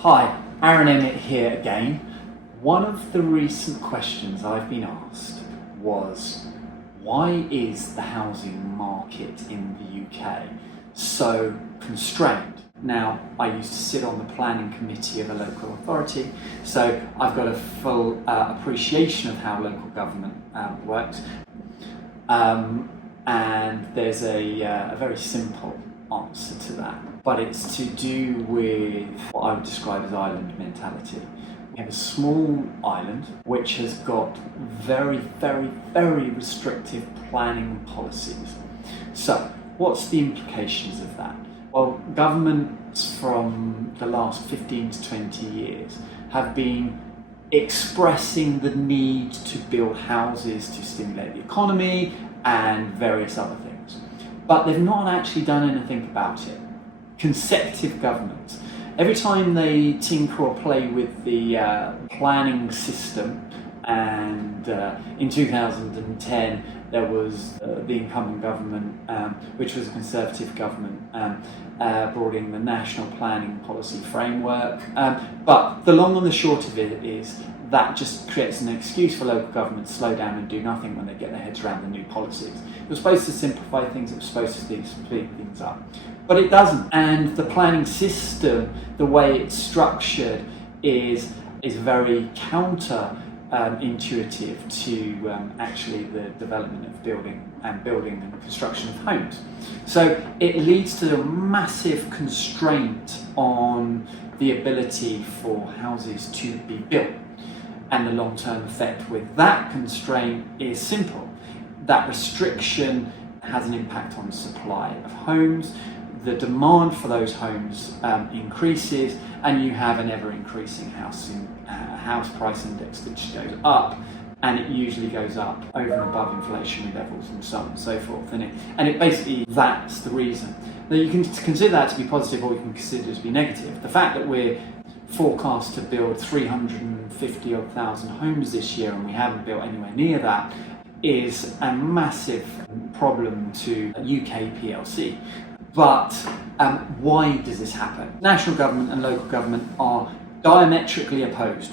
Hi, Aaron Emmett here again. One of the recent questions I've been asked was, why is the housing market in the UK so constrained? Now, I used to sit on the planning committee of a local authority, so I've got a full appreciation of how local government works. And there's a very simple answer to that, but it's to do with what I would describe as island mentality. We have a small island which has got very, very, very restrictive planning policies. So, what's the implications of that? Well, governments from the last 15 to 20 years have been expressing the need to build houses to stimulate the economy and various other things. But they've not actually done anything about it. Consecutive governments. Every time they tinker or play with the planning system, and in 2010 there was the incumbent government, which was a Conservative government, brought in the National Planning Policy Framework. But the long and the short of it is that just creates an excuse for local government to slow down and do nothing when they get their heads around the new policies. It was supposed to simplify things, it was supposed to speed things up. But it doesn't. And the planning system, the way it's structured, is very counter-intuitive to actually the development of building and construction of homes. So it leads to a massive constraint on the ability for houses to be built. And the long-term effect with that constraint is simple. That restriction has an impact on the supply of homes. The demand for those homes increases, and you have an ever-increasing house price index which goes up, and it usually goes up over and above inflationary levels and so on and so forth. And it basically, that's the reason. Now you can consider that to be positive, or you can consider it to be negative. The fact that we're forecast to build 350,000 homes this year and we haven't built anywhere near that is a massive problem to UK PLC. But why does this happen? National government and local government are diametrically opposed.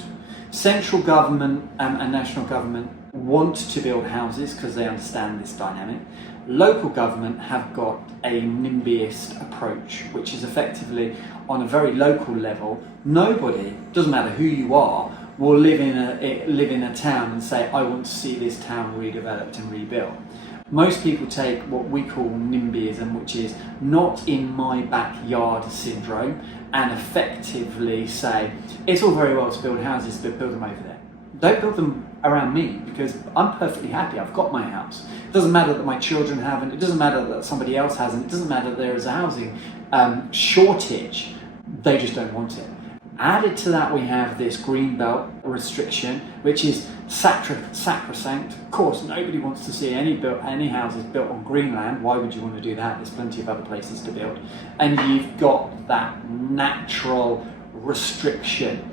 Central government and national government want to build houses because they understand this dynamic. Local government have got a NIMBYist approach, which is effectively on a very local level. Nobody, doesn't matter who you are, will live in a town and say, I want to see this town redeveloped and rebuilt. Most people take what we call NIMBYism, which is not in my backyard syndrome, and effectively say, it's all very well to build houses, but build them over there. Don't build them around me, because I'm perfectly happy, I've got my house. It doesn't matter that my children haven't, it doesn't matter that somebody else hasn't, it doesn't matter that there is a housing shortage, they just don't want it. Added to that, we have this green belt restriction, which is sacrosanct. Of course, nobody wants to see any houses built on green land. Why would you want to do that? There's plenty of other places to build. And you've got that natural restriction.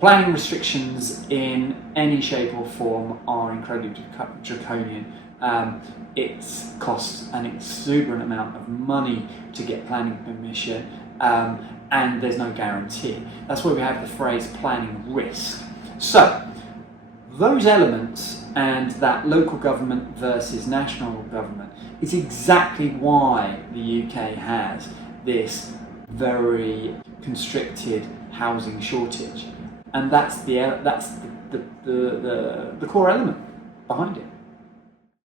Planning restrictions in any shape or form are incredibly draconian. It costs an exuberant amount of money to get planning permission. And there's no guarantee. That's why we have the phrase planning risk. So, those elements and that local government versus national government is exactly why the UK has this very constricted housing shortage. And that's the core element behind it.